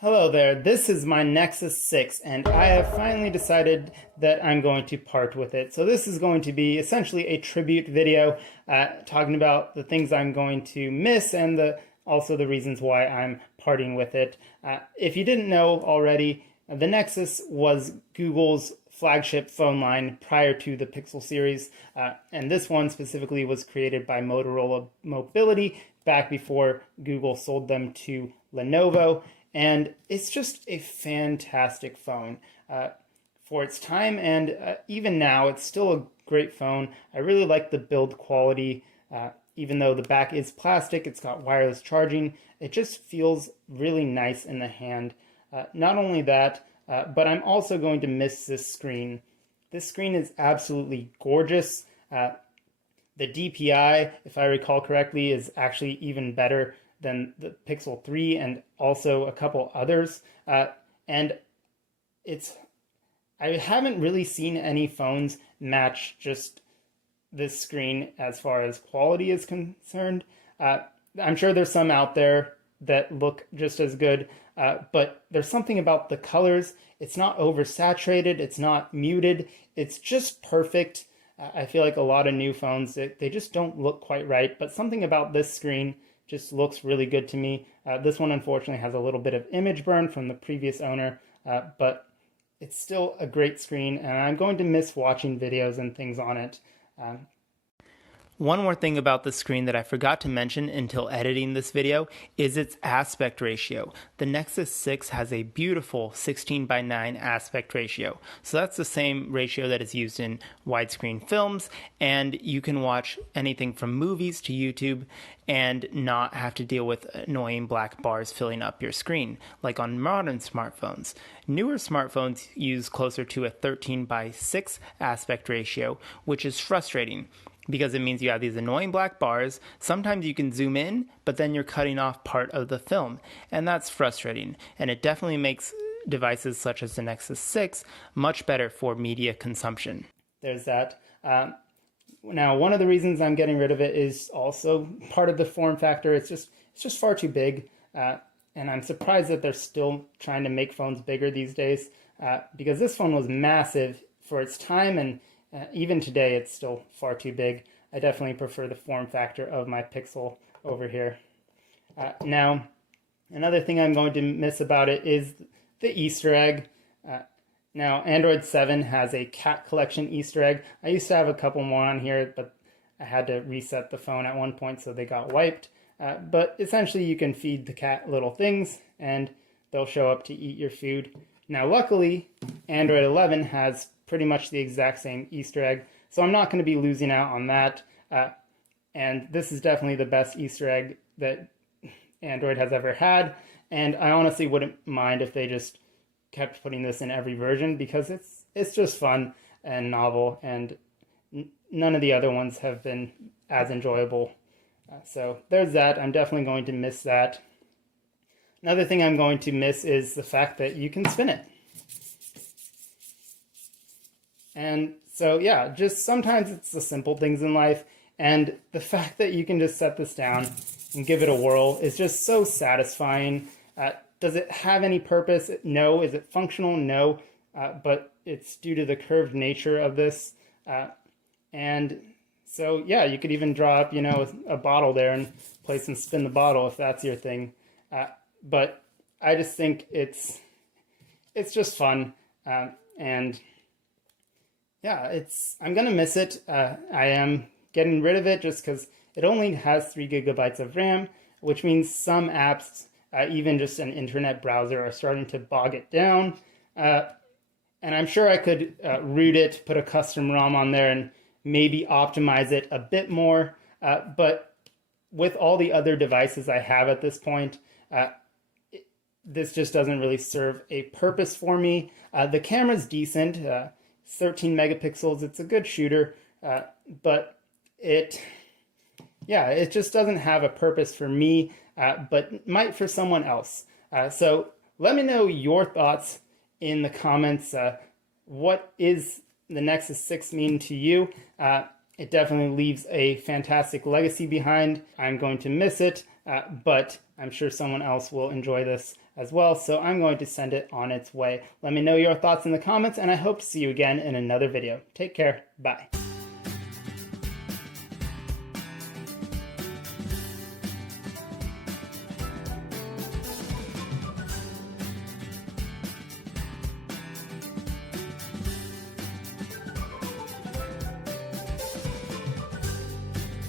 Hello there, this is my Nexus 6 and I have finally decided that I'm going to part with it. So this is going to be essentially a tribute video talking about the things I'm going to miss and also the reasons why I'm parting with it. If you didn't know already, the Nexus was Google's flagship phone line prior to the Pixel series, and this one specifically was created by Motorola Mobility back before Google sold them to Lenovo. And it's just a fantastic phone for its time, and even now it's still a great phone. I really like the build quality. Even though the back is plastic, it's got wireless charging. It just feels really nice in the hand. Not only that, but I'm also going to miss this screen. This screen is absolutely gorgeous. The DPI, if I recall correctly, is actually even better than the Pixel 3 and also a couple others. And I haven't really seen any phones match just this screen as far as quality is concerned. I'm sure there's some out there that look just as good, but there's something about the colors. It's not oversaturated, it's not muted, it's just perfect. I feel like a lot of new phones, they just don't look quite right, but something about this screen just looks really good to me. This one unfortunately has a little bit of image burn from the previous owner, but it's still a great screen, and I'm going to miss watching videos and things on it. One more thing about the screen that I forgot to mention until editing this video is its aspect ratio. The Nexus 6 has a beautiful 16:9 aspect ratio. So that's the same ratio that is used in widescreen films, and you can watch anything from movies to YouTube and not have to deal with annoying black bars filling up your screen, like on modern smartphones. Newer smartphones use closer to a 13:6 aspect ratio, which is frustrating, because it means you have these annoying black bars. Sometimes you can zoom in, but then you're cutting off part of the film, and that's frustrating. And it definitely makes devices such as the Nexus 6 much better for media consumption. There's that. Now, one of the reasons I'm getting rid of it is also part of the form factor. It's just far too big, and I'm surprised that they're still trying to make phones bigger these days, because this phone was massive for its time, and even today, it's still far too big. I definitely prefer the form factor of my Pixel over here. Now, another thing I'm going to miss about it is the Easter egg. Now, Android 7 has a cat collection Easter egg. I used to have a couple more on here, but I had to reset the phone at one point, so they got wiped. But essentially, you can feed the cat little things, and they'll show up to eat your food. Now, luckily, Android 11 has pretty much the exact same Easter egg, so I'm not going to be losing out on that. And this is definitely the best Easter egg that Android has ever had, and I honestly wouldn't mind if they just kept putting this in every version, because it's just fun and novel, and none of the other ones have been as enjoyable. So there's that. I'm definitely going to miss that. Another thing I'm going to miss is the fact that you can spin it. And so, yeah, just sometimes it's the simple things in life, and the fact that you can just set this down and give it a whirl is just so satisfying. Does it have any purpose? No. Is it functional? No. But it's due to the curved nature of this. And so, yeah, you could even draw up, a bottle there and place and spin the bottle if that's your thing. But I just think it's just fun, and yeah, I'm gonna miss it. I am getting rid of it just because it only has 3 gigabytes of RAM, which means some apps, even just an internet browser, are starting to bog it down. And I'm sure I could root it, put a custom ROM on there, and maybe optimize it a bit more. But with all the other devices I have at this point, this just doesn't really serve a purpose for me. The camera's decent. 13 megapixels, it's a good shooter, but it just doesn't have a purpose for me, but might for someone else. So let me know your thoughts in the comments. What is the Nexus 6 mean to you? It definitely leaves a fantastic legacy behind. I'm going to miss it, but I'm sure someone else will enjoy this as well, so I'm going to send it on its way. Let me know your thoughts in the comments, and I hope to see you again in another video. Take care. Bye.